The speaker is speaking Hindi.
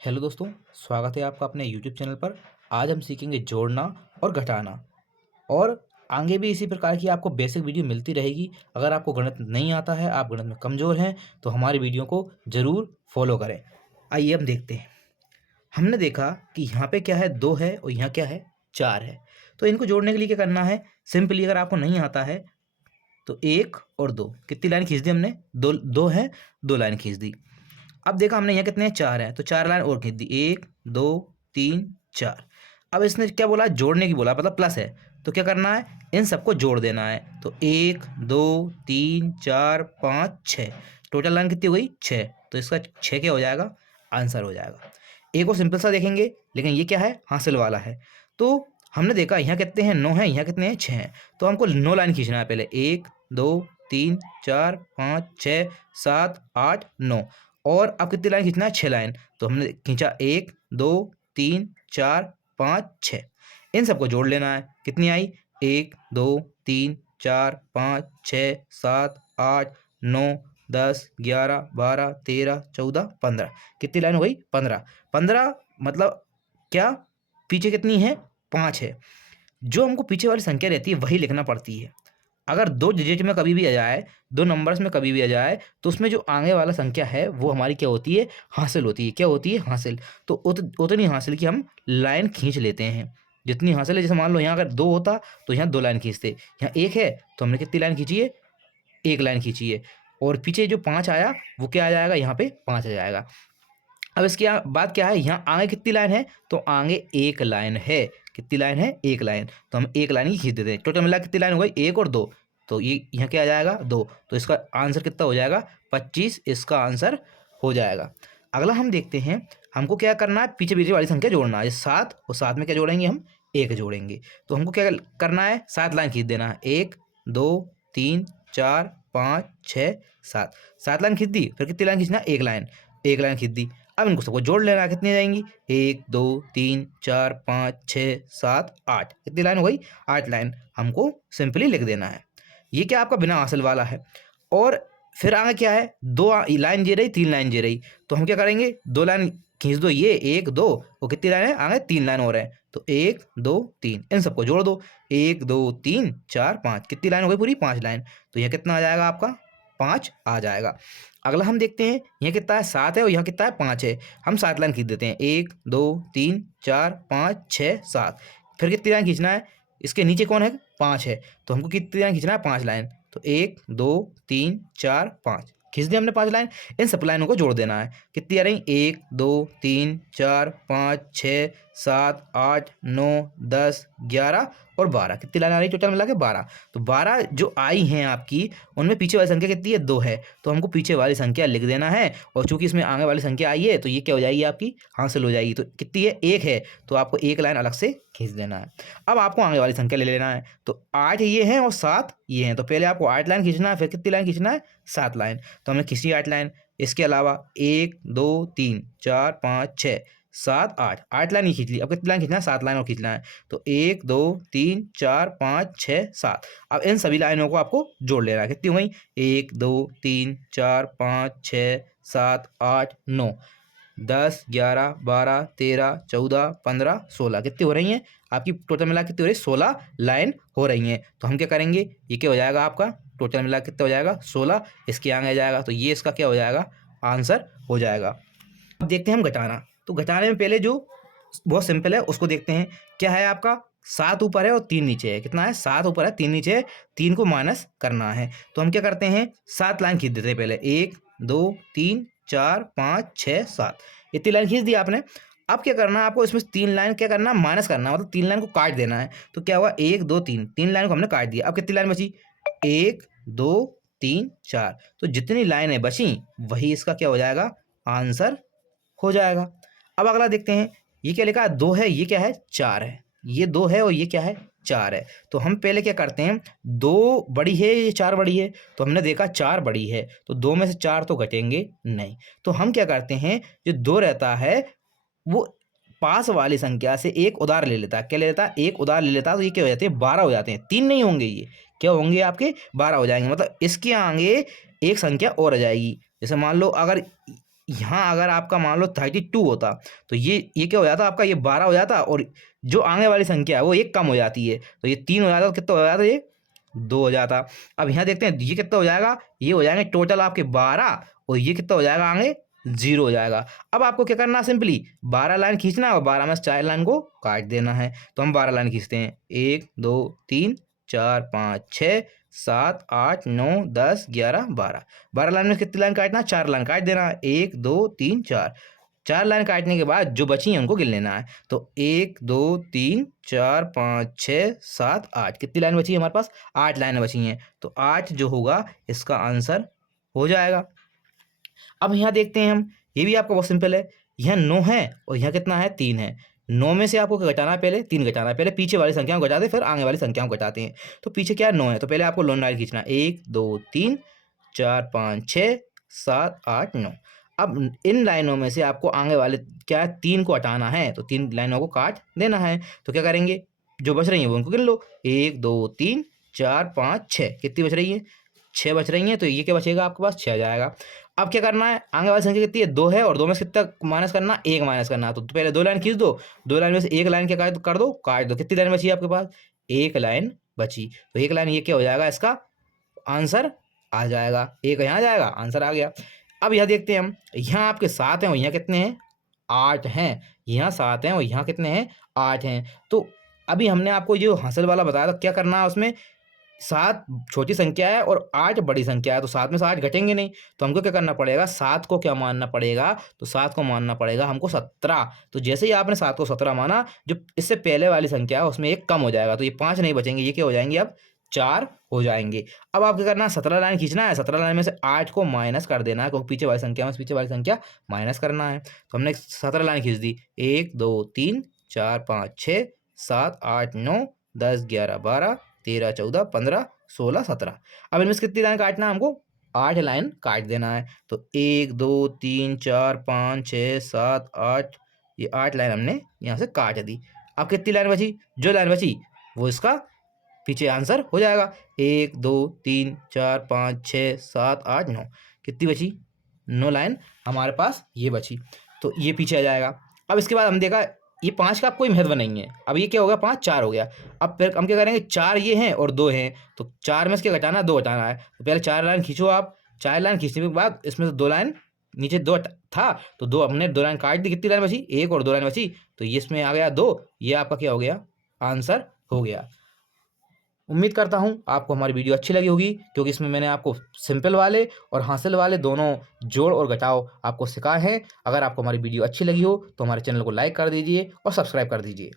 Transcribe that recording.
हेलो दोस्तों, स्वागत है आपका अपने यूट्यूब चैनल पर। आज हम सीखेंगे जोड़ना और घटाना। और आगे भी इसी प्रकार की आपको बेसिक वीडियो मिलती रहेगी। अगर आपको गणित नहीं आता है, आप गणित में कमज़ोर हैं, तो हमारी वीडियो को ज़रूर फॉलो करें। आइए हम देखते हैं। हमने देखा कि यहाँ पे क्या है, 2 है और यहाँ क्या है, 4 है। तो इनको जोड़ने के लिए क्या करना है, सिंपली अगर आपको नहीं आता है तो 1 और 2 कितनी लाइन खींच दी हमने, 2 है, 2 लाइन खींच दी। अब देखा हमने यहाँ कितने हैं, 4 है, तो 4 लाइन और खींच दी, 1 2 3 4। अब इसने क्या बोला, जोड़ने की बोला, मतलब प्लस है, तो क्या करना है, इन सबको जोड़ देना है। तो 1 2 3 4 5 6, टोटल लाइन कितनी हो गई, 6। तो इसका 6 क्या हो जाएगा, आंसर हो जाएगा। एक और सिंपल सा देखेंगे, लेकिन ये क्या है, हासिल वाला है। तो हमने देखा यहाँ कितने हैं, 9 है, यहाँ कितने हैं, 6 हैं। तो हमको 9 लाइन खींचना है पहले, 1 2 3 4 5 6 7 8 9। और अब कितनी लाइन खींचना है, 6 लाइन। तो हमने खींचा 1 2 3 4 5 6। इन सबको जोड़ लेना है, कितनी आई, 1 2 3 4 5 6 7 8 9 10 11 12 13 14 15। कितनी लाइन हो गई, 15। 15 मतलब क्या, पीछे कितनी है, 5 है। जो हमको पीछे वाली संख्या रहती है वही लिखना पड़ती है। अगर 2 डिजिट में कभी भी आ जाए, 2 नंबर्स में कभी भी आ जाए, तो उसमें जो आगे वाला संख्या है वो हमारी क्या होती है, हासिल होती है। क्या होती है, हासिल। तो उतनी हासिल की हम लाइन खींच लेते हैं जितनी हासिल है। जैसे मान लो यहाँ अगर 2 होता तो यहाँ 2 लाइन खींचते, यहाँ 1 है तो हमने कितनी लाइन खींची है, 1 लाइन खींची है। और पीछे जो 5 आया वो क्या आ जाएगा, यहाँ पे 5 आ जाएगा। अब इसके बाद क्या है, यहाँ आगे कितनी लाइन है, तो आगे 1 लाइन है। कितनी लाइन है, 1 लाइन। तो हम 1 लाइन ही खींच देते हैं। टोटल मिला कितनी लाइन हो गई, 1 और 2। तो ये यहाँ क्या आ जाएगा, 2। तो इसका आंसर कितना हो जाएगा, 25 इसका आंसर हो जाएगा। अगला हम देखते हैं, हमको क्या करना है, पीछे पीछे वाली संख्या जोड़ना है। 7 और 7 में क्या जोड़ेंगे, हम 1 जोड़ेंगे। तो हमको क्या करना है, 7 लाइन खींच देना है, 1 2 3 4 5 6 7। 7 लाइन खींच दी, फिर कितनी लाइन खींचना, 1 लाइन, 1 लाइन खींच दी। अब इनको सबको जोड़ लेना, कितनी जाएंगी, 1 2 3 4 5 6 7 8। कितनी लाइन हो गई, 8 लाइन। हमको सिंपली लिख देना है। ये क्या आपका बिना हासिल वाला है। और फिर आगे क्या है, 2 लाइन ये रही, 3 लाइन ये रही। तो हम क्या करेंगे, 2 लाइन खींच दो, ये 1 2, और कितनी लाइन है, आगे 3 लाइन और है। तो 1 2 3, इन सबको जोड़ दो, 1 2 3 4 5। कितनी लाइन हो गई, पूरी 5 लाइन। तो यह कितना आ जाएगा आपका, 5 आ जाएगा। अगला हम देखते हैं, यहाँ कितना है, 7 है और यहाँ कितना है, 5 है। हम 7 लाइन खींच देते हैं, 1 2 3 4 5 6 7। फिर कितनी लाइन खींचना है, इसके नीचे कौन है, 5 है। तो हमको कितनी लाइन खींचना है, 5 लाइन। तो 1 2 3 4 5 खींच दी हमने 5 लाइन। इन सब लाइनों को जोड़ देना है। कितनी आ रही, 1 2 3 4 5 6 7 8 9 10 11 और 12। कितनी लाइन आ रही, टोटल मिला के 12। तो 12 जो आई हैं आपकी, उनमें पीछे वाली संख्या कितनी है, 2 है। तो हमको पीछे वाली संख्या लिख देना है। और चूंकि इसमें आगे वाली संख्या आई है, तो ये क्या हो जाएगी, आपकी हासिल हो जाएगी। तो कितनी है, 1 है। तो आपको 1 लाइन अलग से खींच देना है। अब आपको आगे वाली संख्या ले लेना है। तो 8 ये हैं और 7 ये हैं। तो पहले आपको 8 लाइन खींचना है, फिर कितनी लाइन खींचना है, 7 लाइन। तो हमने खींची 8 लाइन। इसके अलावा 1 2 3 4 5 6 7 8, 8 लाइन ही खींच ली। अब कितनी लाइन खींचना है, 7 लाइन और खींचना है। तो 1 2 3 4 5 6 7। अब इन सभी लाइनों को आपको जोड़ लेना है। कितनी हो गई, 1 2 3 4 5 6 7 8 9 10 11 12 13 14 15 16। कितनी हो रही हैं आपकी, टोटल मिला कितनी हो रही है, 16 लाइन हो रही हैं। तो हम क्या करेंगे, ये क्या हो जाएगा आपका, टोटल मिला कितना हो जाएगा, 16। इसके आगे आ जाएगा, तो ये इसका क्या हो जाएगा, आंसर हो जाएगा। अब देखते हैं हम घटाना। तो घटाने में पहले जो बहुत सिंपल है उसको देखते हैं। क्या है आपका, 7 ऊपर है और 3 नीचे है। कितना है, 7 ऊपर है, 3 नीचे है। 3 को माइनस करना है। तो हम क्या करते हैं, 7 लाइन खींच देते हैं पहले, 1 2 3 4 5 6 7। इतनी लाइन खींच दी आपने। अब क्या करना है आपको, इसमें 3 लाइन क्या करना है, माइनस करना है, मतलब 3 लाइन को काट देना है। तो क्या हुआ, 1 2 3, 3 लाइन को हमने काट दिया। अब कितनी लाइन बची, 1 2 3 4। तो जितनी लाइनें बची वही इसका क्या हो जाएगा, आंसर हो जाएगा। अब अगला देखते हैं, ये क्या लिखा है, 2 है, ये क्या है, 4 है। ये 2 है और ये क्या है, 4 है। तो हम पहले क्या करते हैं, 2 बड़ी है, ये 4 बड़ी है। तो हमने देखा 4 बड़ी है, तो 2 में से 4 तो घटेंगे नहीं। तो हम क्या करते हैं, जो 2 रहता है वो पास वाली संख्या से एक उधार ले लेता है। क्या ले लेता है, एक उधार ले लेता है। तो ये क्या हो जाते हैं, 12 हो जाते हैं। 3 नहीं होंगे, ये क्या होंगे आपके, 12 हो जाएंगे। मतलब इसके आगे एक संख्या और आ जाएगी। जैसे मान लो अगर यहाँ अगर आपका मान लो 32 होता तो ये क्या हो जाता आपका, ये 12 हो जाता और जो आगे वाली संख्या है वो एक कम हो जाती है, तो ये 3 हो जाता तो कितना हो जाता, ये 2 हो जाता। अब यहाँ देखते हैं ये कितना हो जाएगा, ये हो जाएंगे टोटल आपके 12 और ये कितना हो जाएगा आगे 0 हो जाएगा। अब आपको क्या करना है, सिंपली 12 लाइन खींचना है और 12 में से 4 लाइन को काट देना है। तो हम 12 लाइन खींचते हैं, 1 2 3 4 5 6 7 8 9 10 11 12। 12 लाइन में कितनी लाइन काटना है, 4 लाइन काट देना है, 1 2 3 4। 4 लाइन काटने के बाद जो बची हैं उनको गिन लेना है। तो 1 2 3 4 5 6 7 8, कितनी लाइन बची है हमारे पास, 8 लाइनें बची हैं। तो 8 जो होगा इसका आंसर हो जाएगा। अब यहाँ देखते हैं हम, ये भी आपका बहुत सिंपल है। यहाँ 9 है और यहाँ कितना है, 3 है। 9 में से आपको क्या घटाना है, पहले 3 घटाना है। पहले पीछे वाली संख्याओं को घटाते फिर आगे वाली संख्याओं को घटाते हैं। तो पीछे क्या है, 9 है, तो पहले आपको लोन लाइन खींचना है, 1 2 3 4 5 6 7 8 9। अब इन लाइनों में से आपको आगे वाले क्या है, 3 को हटाना है, तो 3 लाइनों को काट देना है। तो क्या करेंगे, जो बच रही है वो उनको गिन लो, 1 2 3 4 5 6, कितनी बच रही है, 6 बच रही हैं। तो ये क्या बचेगा आपके पास, 6 आ जाएगा। अब क्या करना है, आगे वाली संख्या कितनी है, 2 है और 2 में से कितना माइनस करना, 1 माइनस करना। तो पहले 2 लाइन खींच दो, 2 लाइन में से 1 लाइन क्या कर दो, काट दो। कितनी लाइन बची आपके पास, 1 लाइन बची। तो 1 लाइन ये क्या हो जाएगा, इसका आंसर आ जाएगा। 1 यहाँ जाएगा, आंसर आ गया। अब यहाँ देखते हैं हम, यहाँ आपके 7 हैं और यहाँ कितने हैं, 8 हैं। यहाँ 7 हैं और यहाँ कितने हैं, 8 हैं। तो अभी हमने आपको जो हासिल वाला बताया था, क्या करना है उसमें, 7 छोटी संख्या है और 8 बड़ी संख्या है, तो 7 में से 8 घटेंगे नहीं। तो हमको क्या करना पड़ेगा, 7 को क्या मानना पड़ेगा, तो 7 को मानना पड़ेगा हमको 17। तो जैसे ही आपने 7 को 17 माना, जो इससे पहले वाली संख्या है उसमें 1 कम हो जाएगा, तो ये 5 नहीं बचेंगे, ये क्या हो जाएंगे, अब 4 हो जाएंगे। अब आप क्या करना है, 17 लाइन खींचना है, 17 लाइन में से 8 को माइनस कर देना है, क्योंकि पीछे वाली संख्या में से पीछे वाली संख्या माइनस करना है। तो हमने 17 लाइन खींच दी, 1 2 3 4 5 6 7 8 9 10 11 12 13 14 15 16 17। अब इनमें से कितनी लाइन काटना है हमको, 8 लाइन काट देना है। तो 1 2 3 4 5 6 7 8, ये 8 लाइन हमने यहाँ से काट दी। अब कितनी लाइन बची, जो लाइन बची वो इसका पीछे आंसर हो जाएगा। 1 2 3 4 5 6 7 8 9, कितनी बची, 9 लाइन हमारे पास ये बची, तो ये पीछे आ जाएगा। अब इसके बाद हम देखा ये 5 का कोई महत्व नहीं है। अब ये क्या हो गया, 5 4 हो गया। अब फिर हम क्या करेंगे, 4 ये हैं और 2 हैं, तो 4 में से क्या घटाना है, 2 घटाना है। तो पहले 4 लाइन खींचो आप, 4 लाइन खींचने के बाद इसमें से 2 लाइन, नीचे 2 था तो 2 हमने 2 लाइन काट दी, कितनी लाइन बची, 1 और 2 लाइन बची, तो ये इसमें आ गया 2, ये आपका क्या हो गया, आंसर हो गया। उम्मीद करता हूँ आपको हमारी वीडियो अच्छी लगी होगी, क्योंकि इसमें मैंने आपको सिंपल वाले और हासिल वाले दोनों जोड़ और घटाव आपको सिखाए हैं। अगर आपको हमारी वीडियो अच्छी लगी हो तो हमारे चैनल को लाइक कर दीजिए और सब्सक्राइब कर दीजिए।